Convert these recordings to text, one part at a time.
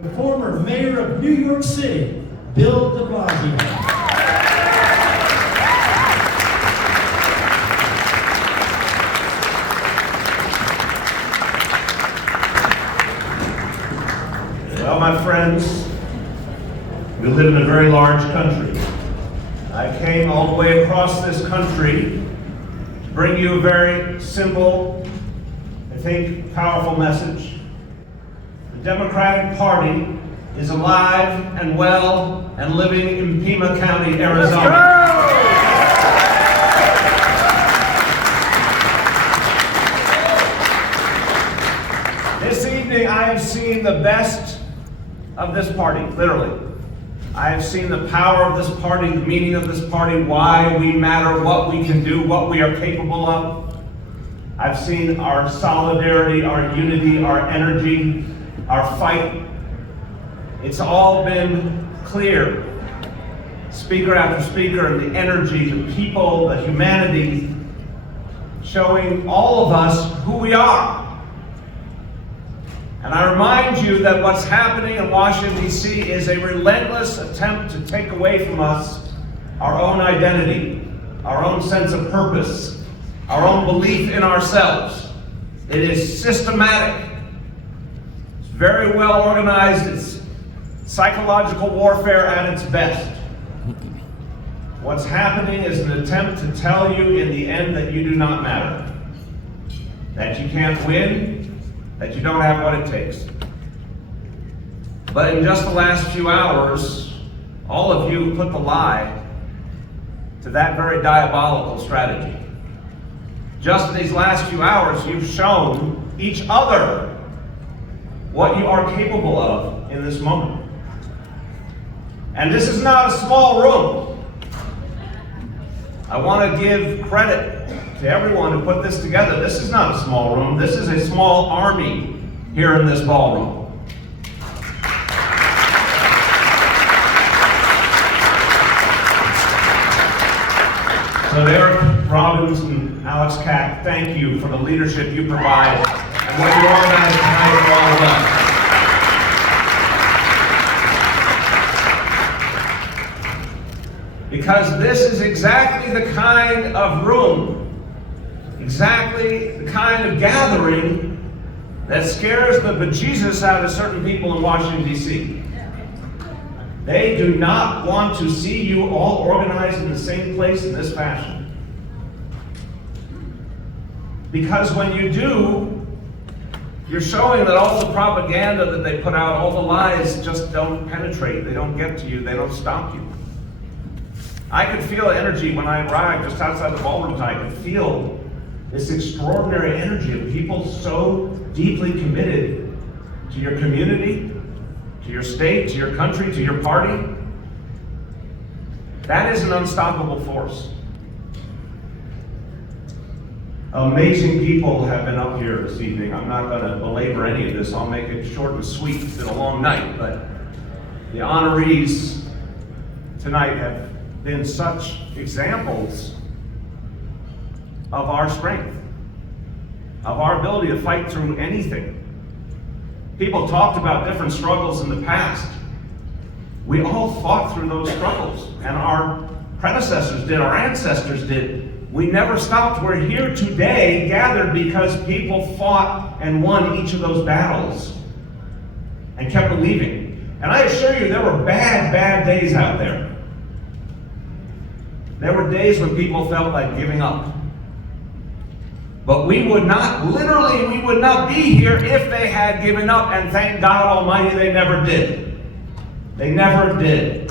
the former mayor of New York City, Bill de Blasio. Well, my friends, we live in a very large country. I came all the way across this country to bring you a very simple, I think, powerful message. The Democratic Party is alive and well and living in Pima County, Arizona. This evening I have seen the best of this party, literally. I have seen the power of this party, the meaning of this party, why we matter, what we can do, what we are capable of. I've seen our solidarity, our unity, our energy, our fight. It's all been clear. Speaker after speaker, and the energy, the people, the humanity, showing all of us who we are. And I remind you that what's happening in Washington, D.C. is a relentless attempt to take away from us our own identity, our own sense of purpose, our own belief in ourselves. It is systematic. It's very well organized. It's psychological warfare at its best. What's happening is an attempt to tell you in the end that you do not matter, that you can't win, that you don't have what it takes. But in just the last few hours, all of you put the lie to that very diabolical strategy. Just in these last few hours, you've shown each other what you are capable of in this moment. And this is not a small room. I want to give credit to everyone who put this together. This is not a small room. This is a small army here in this ballroom. So Eric Robbins and Alex Cack, thank you for the leadership you provide and what you organize tonight for all of us. Because this is exactly the kind of room, exactly the kind of gathering that scares the bejesus out of certain people in Washington, D.C. They do not want to see you all organized in the same place in this fashion. Because when you do, you're showing that all the propaganda that they put out, all the lies just don't penetrate, they don't get to you, they don't stop you. I could feel energy when I arrived just outside the ballroom tonight. I could feel this extraordinary energy of people so deeply committed to your community, to your state, to your country, to your party. That is an unstoppable force. Amazing people have been up here this evening. I'm not going to belabor any of this. I'll make it short and sweet. It's been a long night, but the honorees tonight have been such examples of our strength, of our ability to fight through anything. People talked about different struggles in the past. We all fought through those struggles, and our predecessors did, our ancestors did. We never stopped. We're here today gathered because people fought and won each of those battles and kept believing. And I assure you, there were bad days out there. There were days when people felt like giving up. But we would not, literally, we would not be here if they had given up, and thank God Almighty they never did. They never did.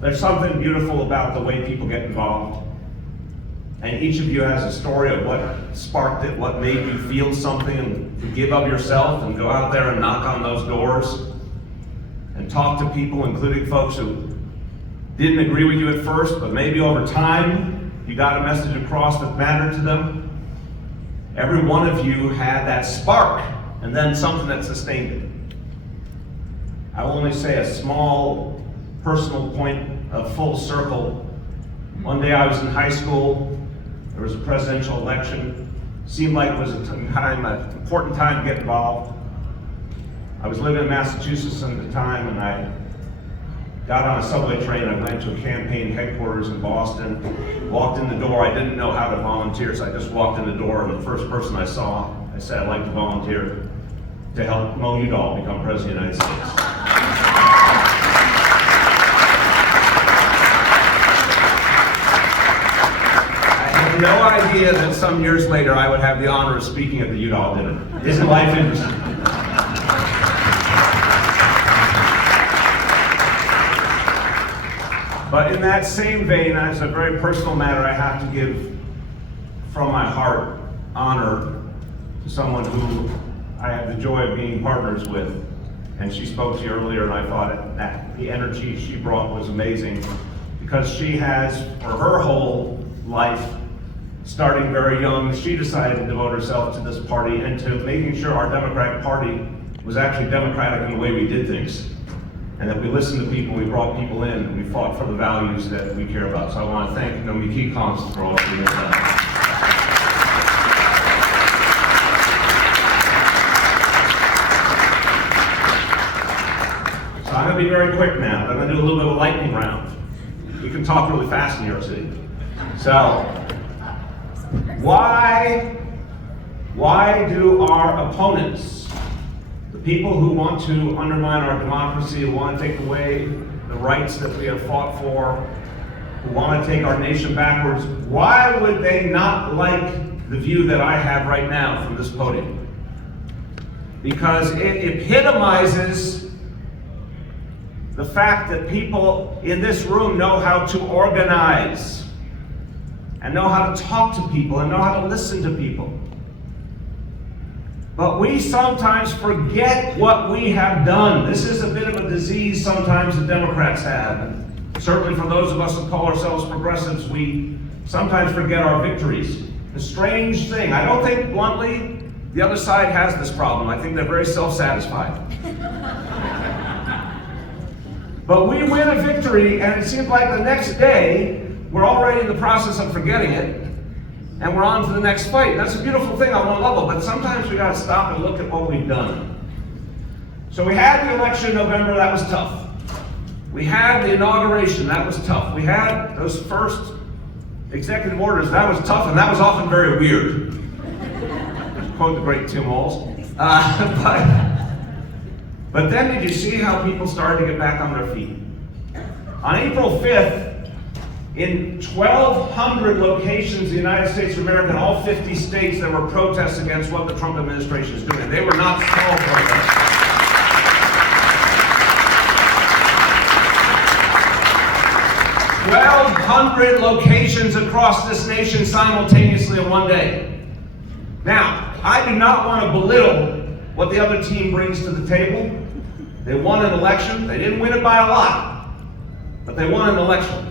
There's something beautiful about the way people get involved. And each of you has a story of what sparked it, what made you feel something, and to give of yourself and go out there and knock on those doors and talk to people, including folks who didn't agree with you at first, but maybe over time you got a message across that mattered to them. Every one of you had that spark and then something that sustained it. I will only say a small personal point of full circle. One day I was in high school, there was a presidential election. Seemed like it was an important time to get involved. I was living in Massachusetts at the time, and I got on a subway train. I went to a campaign headquarters in Boston, walked in the door. I didn't know how to volunteer, so I just walked in the door, and the first person I saw, I said, I'd like to volunteer to help Mo Udall become President of the United States. No idea that some years later I would have the honor of speaking at the Udall Dinner. Isn't life interesting? But in that same vein, as a very personal matter, I have to give from my heart honor to someone who I have the joy of being partners with. And she spoke to you earlier, and I thought that the energy she brought was amazing, because she has, for her whole life, starting very young, she decided to devote herself to this party and to making sure our Democratic Party was actually democratic in the way we did things. And that we listened to people, we brought people in, and we fought for the values that we care about. So I want to thank Nomiki Combs for all she has done. So I'm going to be very quick now. I'm going to do a little bit of a lightning round. We can talk really fast in New York City. So, why do our opponents, the people who want to undermine our democracy, who want to take away the rights that we have fought for, who want to take our nation backwards, why would they not like the view that I have right now from this podium? Because it epitomizes the fact that people in this room know how to organize, and know how to talk to people, and know how to listen to people. But we sometimes forget what we have done. This is a bit of a disease sometimes the Democrats have. And certainly for those of us who call ourselves progressives, we sometimes forget our victories. The strange thing, I don't think bluntly the other side has this problem. I think they're very self-satisfied. But we win a victory, and it seems like the next day, we're already in the process of forgetting it, and we're on to the next fight. That's a beautiful thing on one level, but sometimes we gotta stop and look at what we've done. So we had the election in November, that was tough. We had the inauguration, that was tough. We had those first executive orders, that was tough, and that was often very weird. To quote the great Tim Walz. But then did you see how people started to get back on their feet? On April 5th, in 1,200 locations in the United States of America, in all 50 states, there were protests against what the Trump administration is doing. They were not small protests. 1,200 locations across this nation simultaneously in one day. Now, I do not want to belittle what the other team brings to the table. They won an election. They didn't win it by a lot, but they won an election.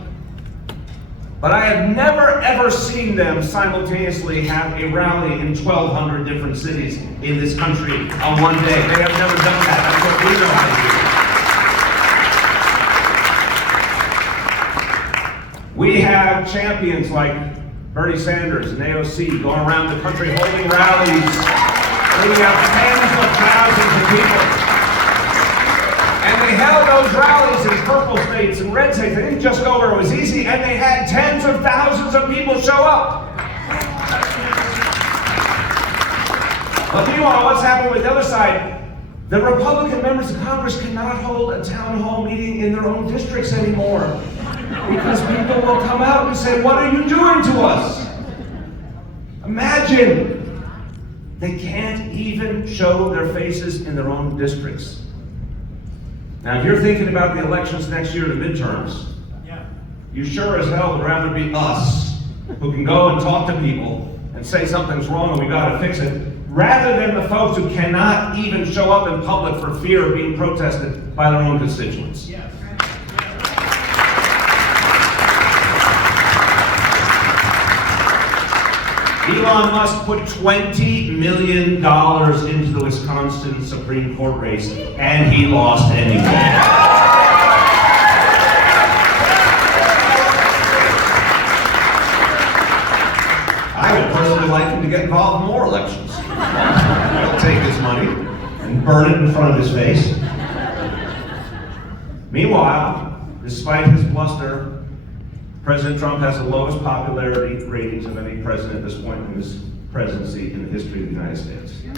But I have never ever seen them simultaneously have a rally in 1,200 different cities in this country on one day. They have never done that. That's what we know how to do. We have champions like Bernie Sanders and AOC going around the country holding rallies, bringing out tens of thousands of people. And they held those rallies in purple states and red states. They didn't just go where it was easy, and they had tens of thousands of people show up. But meanwhile, what's happening with the other side? The Republican members of Congress cannot hold a town hall meeting in their own districts anymore, because people will come out and say, "What are you doing to us?" Imagine. They can't even show their faces in their own districts. Now, if you're thinking about the elections next year, the midterms, you sure as hell would rather be us, who can go and talk to people and say something's wrong and we gotta fix it, rather than the folks who cannot even show up in public for fear of being protested by their own constituents. Elon Musk put $20 million into the Wisconsin Supreme Court race, and he lost anyway. I would personally like him to get involved in more elections. He'll take his money and burn it in front of his face. Meanwhile, despite his bluster, President Trump has the lowest popularity ratings of any president at this point in his presidency in the history of the United States. There's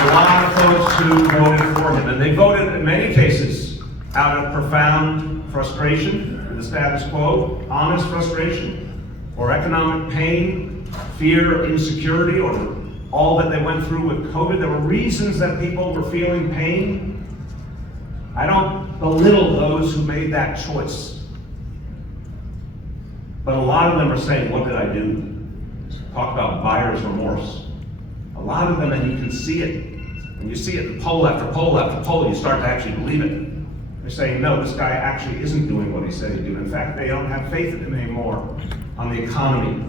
a lot of folks who voted for him, and they voted in many cases out of profound frustration with the status quo, honest frustration, or economic pain, fear, insecurity, or all that they went through with COVID. There were reasons that people were feeling pain. I don't belittle those who made that choice. But a lot of them are saying, what did I do? Talk about buyer's remorse. A lot of them, and you can see it. When you see it poll after poll after poll, you start to actually believe it. They're saying, no, this guy actually isn't doing what he said he'd do. In fact, they don't have faith in him anymore on the economy,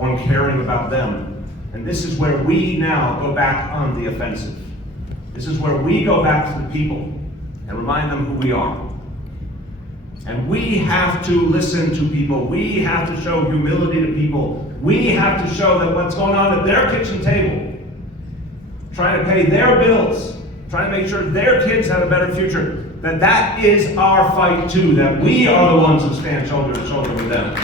on caring about them. And this is where we now go back on the offensive. This is where we go back to the people and remind them who we are. And we have to listen to people. We have to show humility to people. We have to show that what's going on at their kitchen table, trying to pay their bills, trying to make sure their kids have a better future, that is our fight too, that we are the ones who stand shoulder to shoulder with them.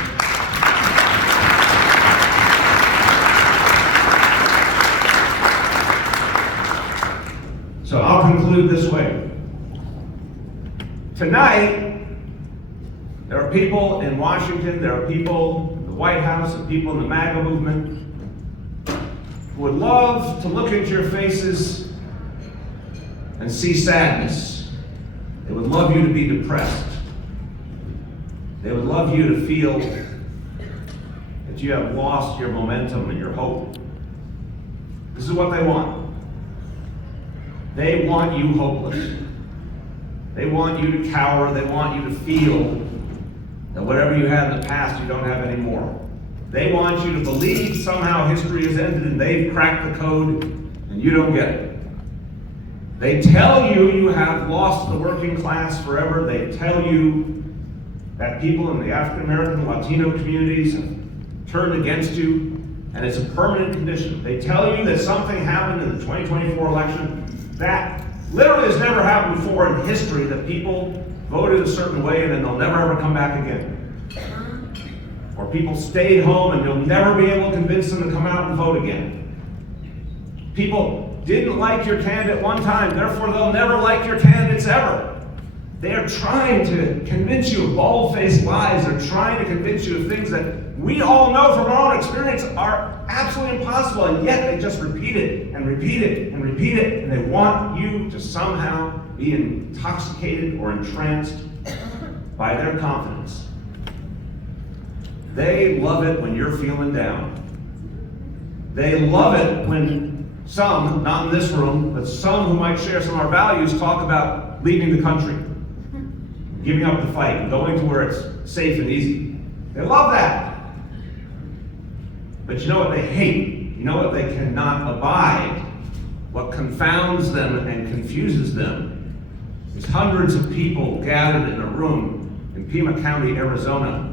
So I'll conclude this way. Tonight, there are people in Washington, there are people in the White House, and people in the MAGA movement who would love to look into your faces and see sadness. They would love you to be depressed. They would love you to feel that you have lost your momentum and your hope. This is what they want. They want you hopeless. They want you to cower. They want you to feel that whatever you had in the past, you don't have anymore. They want you to believe somehow history has ended and they've cracked the code and you don't get it. They tell you you have lost the working class forever. They tell you that people in the African American, Latino communities have turned against you and it's a permanent condition. They tell you that something happened in the 2024 election that literally has never happened before in history, that people voted a certain way and then they'll never ever come back again. Or people stayed home and you'll never be able to convince them to come out and vote again. People didn't like your candidate one time, therefore they'll never like your candidates ever. They are trying to convince you of bald-faced lies. They're trying to convince you of things that we all know from our own experience are absolutely impossible, and yet they just repeat it and repeat it and repeat it, and they want you to somehow be intoxicated or entranced by their confidence. They love it when you're feeling down. They love it when some, not in this room, but some who might share some of our values, talk about leaving the country, giving up the fight, going to where it's safe and easy. They love that. But you know what they hate? You know what they cannot abide? What confounds them and confuses them is hundreds of people gathered in a room in Pima County, Arizona,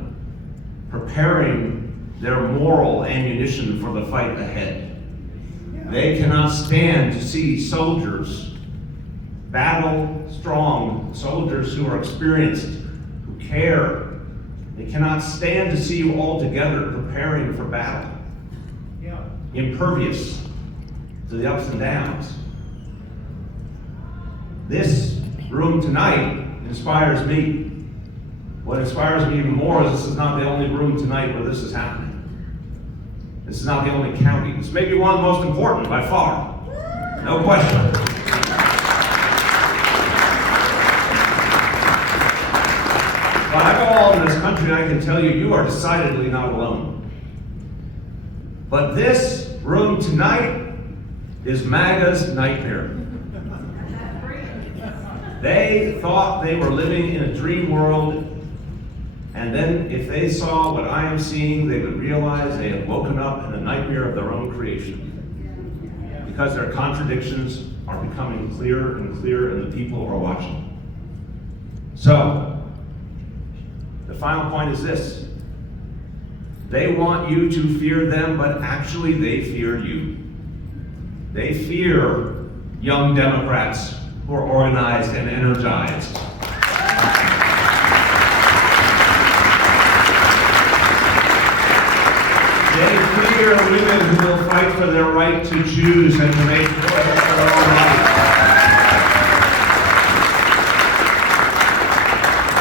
preparing their moral ammunition for the fight ahead. They cannot stand to see soldiers, battle strong soldiers who are experienced, who care. They cannot stand to see you all together preparing for battle. Impervious to the ups and downs. This room tonight inspires me. What inspires me even more is this is not the only room tonight where this is happening. This is not the only county. This may be one of the most important by far. No question. But I go all over this country and I can tell you, you are decidedly not alone. But this room tonight is MAGA's nightmare. They thought they were living in a dream world, and then if they saw what I am seeing, they would realize they had woken up in a nightmare of their own creation. Because their contradictions are becoming clearer and clearer, and the people are watching. So, the final point is this. They want you to fear them, but actually they fear you. They fear young Democrats who are organized and energized. They fear women who will fight for their right to choose and to make choices for their own life.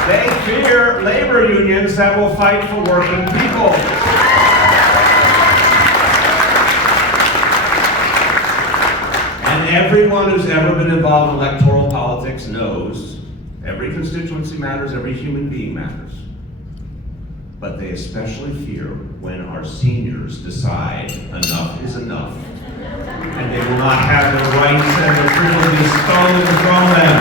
They fear labor unions that will fight for working people. And everyone who's ever been involved in electoral politics knows every constituency matters, every human being matters. But they especially fear when our seniors decide enough is enough, and they will not have their rights and their privileges stolen from them.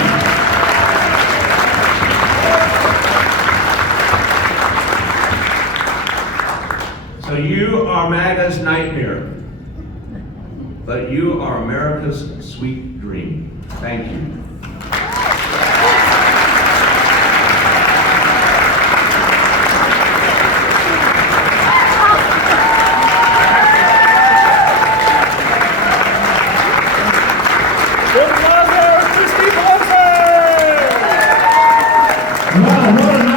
So you are MAGA's nightmare, but you are America's sweet dream. Thank you. Wow, what an